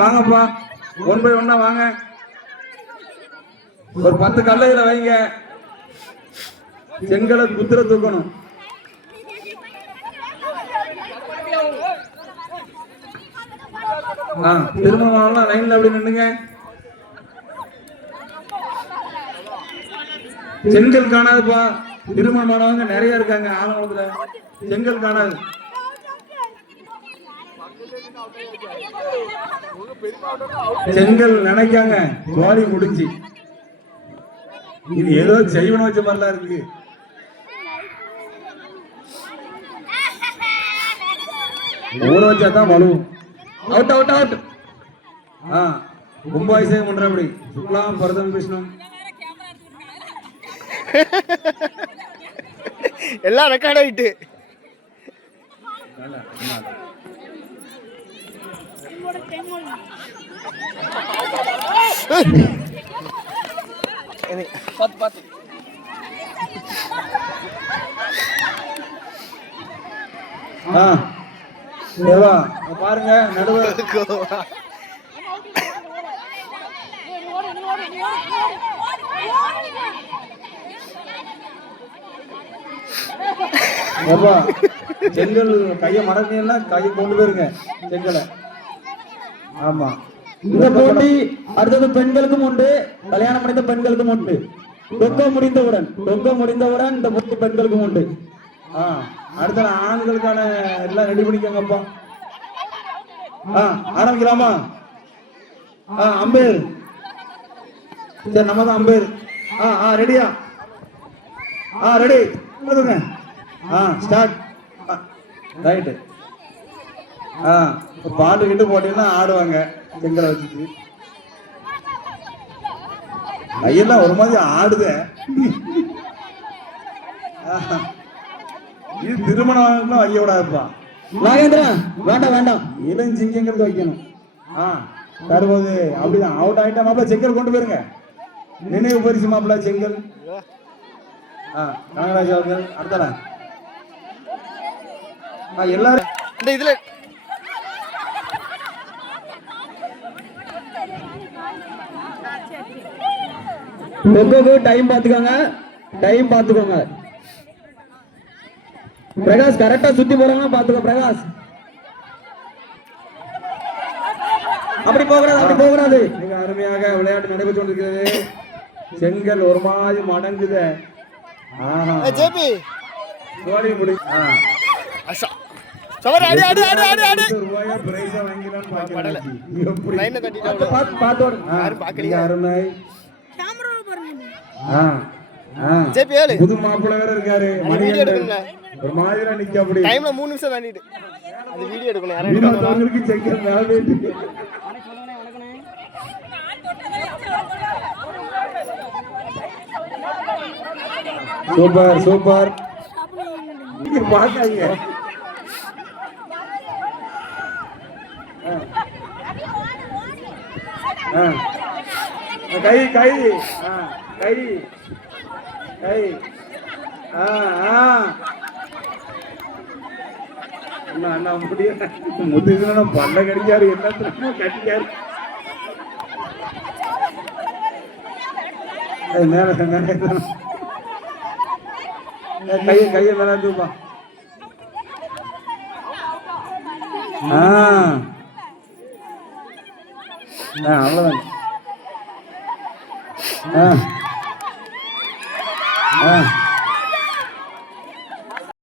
வாங்கப்பா, one by ஒன்னா வாங்க. ஒரு 10 கல்லையில வைங்க. செங்கலை குத்துற தூக்கணும். திருமணம் லைன்ல அப்படி நின்னுங்க. செங்கல் காணாதுப்பா. திருமணமானவங்க நிறைய இருக்காங்க ஆலங்குளத்துல. செங்கல் காணாது. செங்கல் நினைக்காங்க. ஜோலி முடிஞ்சு. இது ஏதோ செய்வன வச்ச மாதிரிலாம் இருக்கு. ஊற வச்சாதான் வலுவும். Out out out. கும்பாபிஷேகம் பண்ற அப்படி சுக்லாம் பரதம் கிருஷ்ணம் எல்லாம் ரெக்கார்ட் ஆயிட்டு. பாருங்க நடுவர் செங்கல் கைய மடக்கினா கையை கொண்டு போயிருங்க செங்கலை. ஆமா, இந்த போட்டி அடுத்தது பெண்களுக்கும் உண்டு, கல்யாணம் முடிந்த பெண்களுக்கும் உண்டு. தொங்க முடிந்தவுடன் இந்த போட்டி பெண்களுக்கும் உண்டு. அடுத்த ஆண்களுக்கான எல்லாம் ரெடி பண்ணிக்கோங்கப்பா. ஆரம்பிக்கலாமா? அம்பேர் சரி, நம்ம தான் அம்பேர். ரெடியா? ரெடி கொடுங்க. ஸ்டார்ட். ரைட்டு. பாட்டு கிட்டு போட்டீங்கன்னா ஆடுவாங்க செங்கலை வச்சுட்டு. கையெல்லாம் ஒரு மாதிரி ஆடுத. இது திருமணம் வைக்க விடாதுப்பா. நாகேந்திரன் வேண்டாம் வேண்டாம், இளஞ்சிங்கிறது வைக்கணும். தருவது அப்படிதான். அவுட் ஆயிட்டா மாப்பிள்ள செங்கல் கொண்டு போயிருங்க. நினைவு பரிசு மாப்பிள்ள செங்கல். கனகராஜ் அவர்கள் அடுத்தல எல்லாரும் இந்த இதுல டைம் பாத்துக்கோங்க. பிரகாஷ் கரெக்டா சுத்தி போறாங்க பாத்துக்கோ. பிரகாஷ் அப்படி போகக்கூடாது. மிக அருமையாக விளையாட்டு நடைபெற்று கொண்டிருக்கிறது. செங்கல் ஒரு மாதிரி மடங்குது. புது மாப்பிள்ளை வேற இருக்காரு. ஒரு மாதிரி நிக்க அப்படி 3 நிமிஷம் தாண்டிட்டு அது வீடியோ எடுக்கணும். செங்கல் மேல சூப்பர் சூப்பர். பாக்காங்க கை கை கை கை. அண்ணா முடியல. முதுகுல பல்ல கடிக்காரு. என்ன கட்டிக்காரு. மேல கைய மேல தூப்பா. அவ்வளவுதான்.